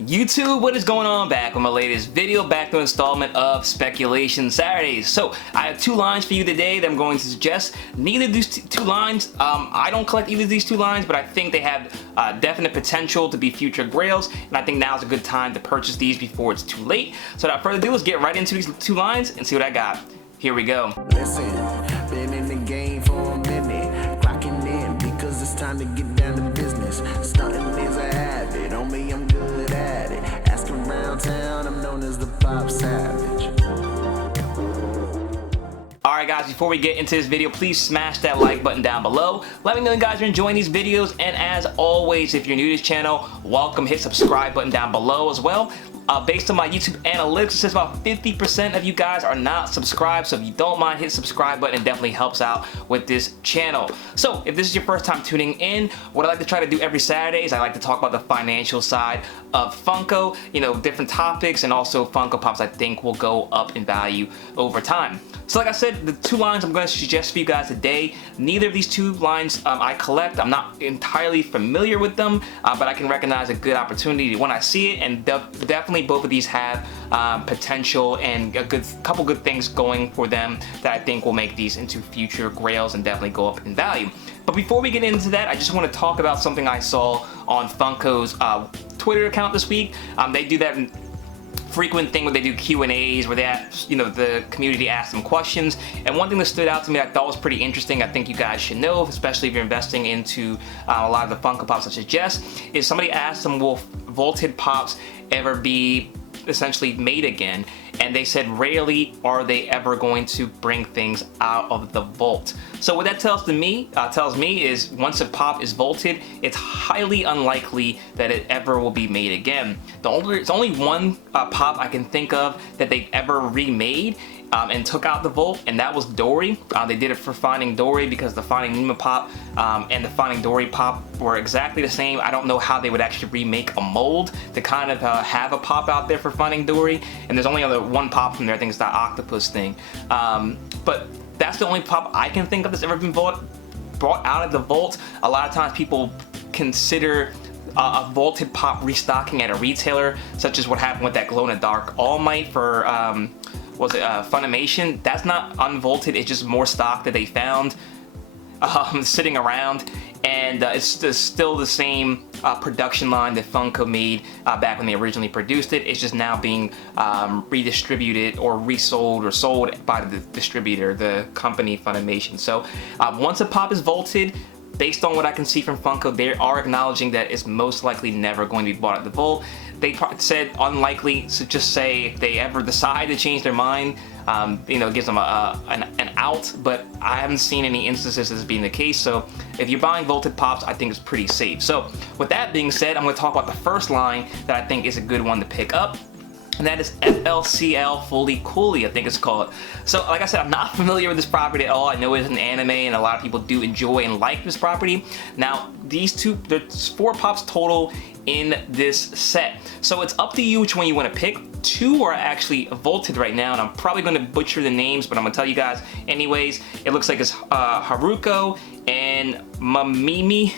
YouTube, what is going on? Back with my latest video, back to an installment of Speculation Saturdays. So I have two lines for you today that I'm going to suggest. Neither of these two lines, I don't collect either of these two lines, but I think they have definite potential to be future grails, and I think now's a good time to purchase these before it's too late. So without further ado, let's get right into these two lines and see what I got. Here we go. Listen, been in the game for a minute, clocking in because it's time to get down to business. Stunting is a habit, on me I'm good at it. Ask around town, I'm known as the Popsavage. Alright guys, before we get into this video, please smash that like button down below. Let me know you guys are enjoying these videos, and as always, if you're new to this channel, welcome. Hit subscribe button down below as well. Based on my YouTube analytics, it says about 50% of you guys are not subscribed, so if you don't mind, hit the subscribe button. It definitely helps out with this channel. So if this is your first time tuning in, what I like to try to do every Saturday is I like to talk about the financial side of Funko, you know, different topics, and also Funko Pops I think will go up in value over time. So like I said, the two lines I'm going to suggest for you guys today, neither of these two lines I collect. I'm not entirely familiar with them, but I can recognize a good opportunity when I see it, and definitely both of these have potential and a couple good things going for them that I think will make these into future grails and definitely go up in value. But before we get into that, I just want to talk about something I saw on Funko's Twitter account this week. They do that frequent thing where they do Q&As where they ask, you know, the community asks them questions, and one thing that stood out to me I thought was pretty interesting, I think you guys should know, especially if you're investing into a lot of the Funko Pops I suggest, is somebody asked them, will vaulted Pops ever be essentially made again? And they said rarely are they ever going to bring things out of the vault. So what that tells me is once a pop is vaulted, it's highly unlikely that it ever will be made again. There's only one pop I can think of that they've ever remade and took out the vault, and that was Dory. They did it for Finding Dory because the Finding Nemo pop and the Finding Dory pop were exactly the same. I don't know how they would actually remake a mold to kind of have a pop out there for Finding Dory, and there's only one pop from there. I think it's that octopus thing. But that's the only pop I can think of that's ever been brought out of the vault. A lot of times people consider a vaulted pop restocking at a retailer, such as what happened with that glow-in-the-dark All Might for was it Funimation? That's not unvaulted, it's just more stock that they found sitting around, and it's still the same production line that Funko made back when they originally produced it. It's just now being redistributed or resold or sold by the distributor, the company Funimation. So once a pop is vaulted, based on what I can see from Funko, they are acknowledging that it's most likely never going to be bought at the vault. They said unlikely, so just say if they ever decide to change their mind, you know, it gives them an out, but I haven't seen any instances of this being the case. So if you're buying vaulted pops, I think it's pretty safe. So with that being said, I'm going to talk about the first line that I think is a good one to pick up, and that is FLCL Fully Coolly, I think it's called. So like I said, I'm not familiar with this property at all. I know it's an anime and a lot of people do enjoy and like this property. Now there's 4 pops total in this set, so it's up to you which one you want to pick. 2 are actually vaulted right now, and I'm probably going to butcher the names, but I'm going to tell you guys anyways. It looks like it's Haruko and Mamimi.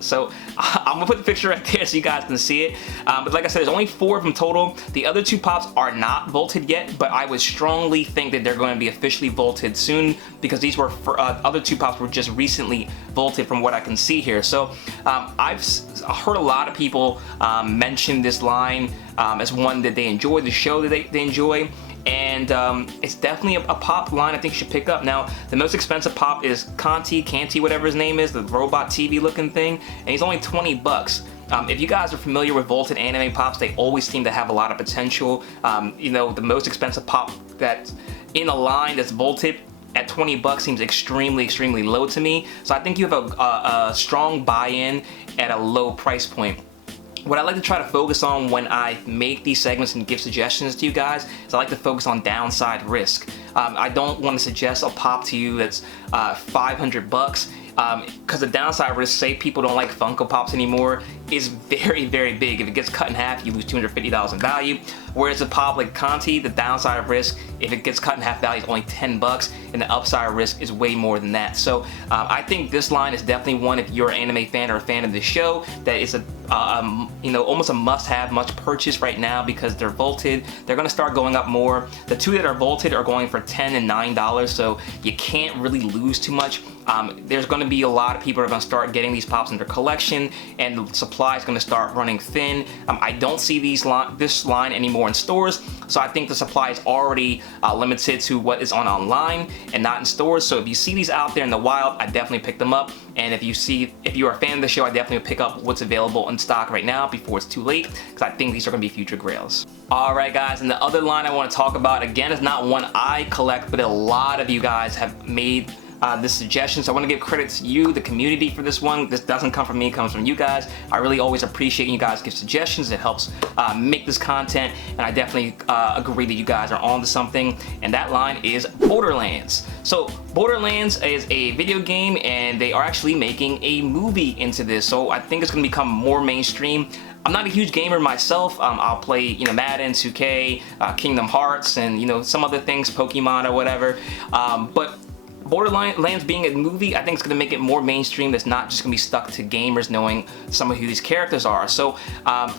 So I'm gonna put the picture right there so you guys can see it. But like I said, there's only 4 of them total. The other 2 pops are not vaulted yet, but I would strongly think that they're going to be officially vaulted soon, because these were other 2 pops were just recently vaulted from what I can see here. So I've heard a lot of people mention this line as one that they enjoy, the show that they enjoy. And it's definitely a pop line I think you should pick up. Now, the most expensive pop is Canty, whatever his name is, the robot TV looking thing, and he's only 20 bucks. If you guys are familiar with vaulted anime pops, they always seem to have a lot of potential. You know, the most expensive pop that's in a line that's vaulted at 20 bucks seems extremely low to me. So I think you have a strong buy-in at a low price point. What I like to try to focus on when I make these segments and give suggestions to you guys is I like to focus on downside risk. I don't want to suggest a pop to you that's 500 bucks because the downside risk, say people don't like Funko Pops anymore, is very, very big. If it gets cut in half, you lose $250 in value. Whereas a pop like Conti, the downside of risk, if it gets cut in half value, is only 10 bucks, and the upside of risk is way more than that. So I think this line is definitely one, if you're an anime fan or a fan of the show, that is a you know, almost a must-have, must purchase right now, because they're vaulted. They're gonna start going up more. The two that are vaulted are going for $10 and $9, so you can't really lose too much. There's going to be a lot of people that are going to start getting these pops in their collection, and the supply is going to start running thin. I don't see this line anymore in stores, so I think the supply is already limited to what is online and not in stores. So if you see these out there in the wild, I definitely pick them up. And if you're a fan of the show, I definitely would pick up what's available in stock right now before it's too late, because I think these are going to be future grails. Alright guys, and the other line I want to talk about, again, is not one I collect, but a lot of you guys have made this suggestion, so I want to give credit to you, the community, for this one. This doesn't come from me, it comes from you guys. I really always appreciate you guys give suggestions. It helps make this content, and I definitely agree that you guys are on to something, and that line is Borderlands. So Borderlands is a video game, and they are actually making a movie into this, so I think it's going to become more mainstream. I'm not a huge gamer myself. I'll play, you know, Madden, 2K, Kingdom Hearts, and, you know, some other things, Pokemon or whatever, but Borderlands being a movie, I think it's going to make it more mainstream. That's not just going to be stuck to gamers knowing some of who these characters are. So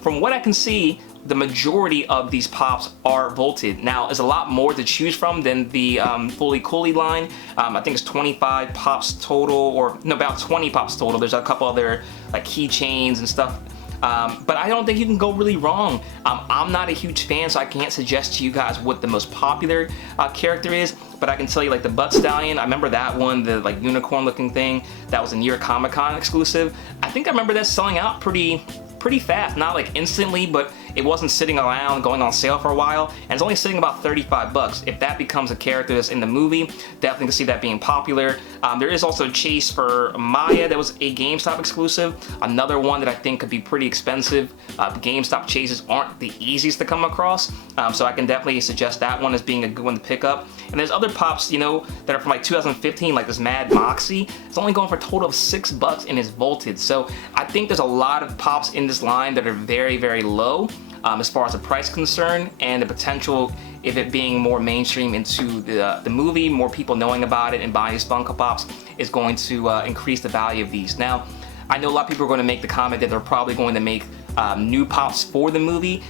from what I can see, the majority of these pops are vaulted. Now, there's a lot more to choose from than the Fully Cooley line. I think it's 25 pops total, or no, about 20 pops total. There's a couple other like keychains and stuff. But I don't think you can go really wrong. I'm not a huge fan, so I can't suggest to you guys what the most popular character is, but I can tell you, like, the Butt Stallion, I remember that one, the like unicorn looking thing, that was a New York Comic Con exclusive. I think I remember that selling out pretty fast, not like instantly, but it wasn't sitting around going on sale for a while, and it's only sitting about 35 bucks. If that becomes a character that's in the movie, definitely can see that being popular. There is also Chase for Maya that was a GameStop exclusive, another one that I think could be pretty expensive. GameStop chases aren't the easiest to come across, so I can definitely suggest that one as being a good one to pick up. And there's other pops, you know, that are from like 2015, like this Mad Moxie. It's only going for a total of 6 bucks and is vaulted. So I think there's a lot of pops in this line that are very, very low as far as the price concern, and the potential, if it being more mainstream into the movie, more people knowing about it and buying these Funko Pops, is going to increase the value of these. Now, I know a lot of people are going to make the comment that they're probably going to make new pops for the movie.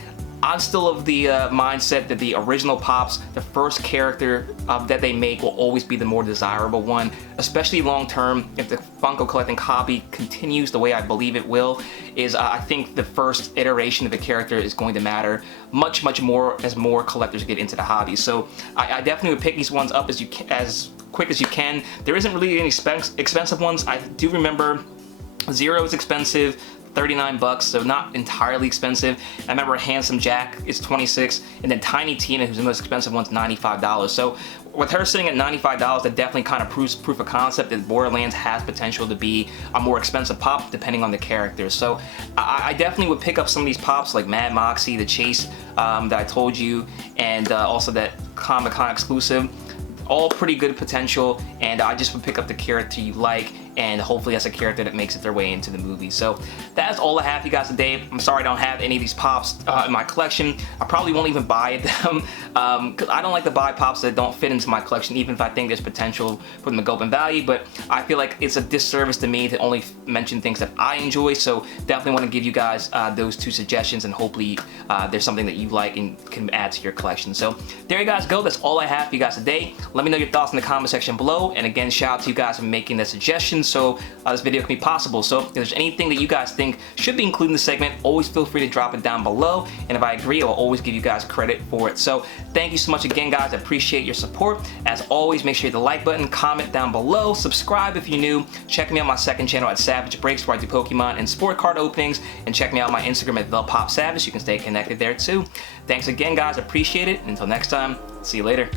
I'm still of the mindset that the original pops, the first character that they make, will always be the more desirable one, especially long term. If the Funko collecting hobby continues the way I believe it will, I think the first iteration of a character is going to matter much more as more collectors get into the hobby. So I definitely would pick these ones up as quick as you can. There isn't really any expensive ones. I do remember Zero is expensive, 39 bucks, so not entirely expensive. I remember Handsome Jack is 26, and then Tiny Tina, who's the most expensive one, is $95. So with her sitting at $95, that definitely kind of proves proof of concept that Borderlands has potential to be a more expensive pop depending on the character. So I definitely would pick up some of these pops like Mad Moxie, the Chase that I told you, and also that Comic-Con exclusive. All pretty good potential, and I just would pick up the character you like, and hopefully that's a character that makes it their way into the movie. So that's all I have for you guys today. I'm sorry I don't have any of these pops in my collection. I probably won't even buy them because I don't like to buy pops that don't fit into my collection, even if I think there's potential for them to go up in value. But I feel like it's a disservice to me to only mention things that I enjoy, so definitely want to give you guys those 2 suggestions, and hopefully there's something that you like and can add to your collection. So there you guys go. That's all I have for you guys today. Let me know your thoughts in the comment section below, and again, shout out to you guys for making the suggestions so this video can be possible. So if there's anything that you guys think should be included in the segment, always feel free to drop it down below, and if I agree, I'll always give you guys credit for it. So thank you so much again, guys. I appreciate your support. As always, make sure you hit the like button, comment down below, subscribe if you're new, check me out my second channel at Savage Breaks, where I do Pokemon and sport card openings, and check me out on my Instagram at ThePopSavage. You can stay connected there too. Thanks again, guys. I appreciate it. Until next time, see you later.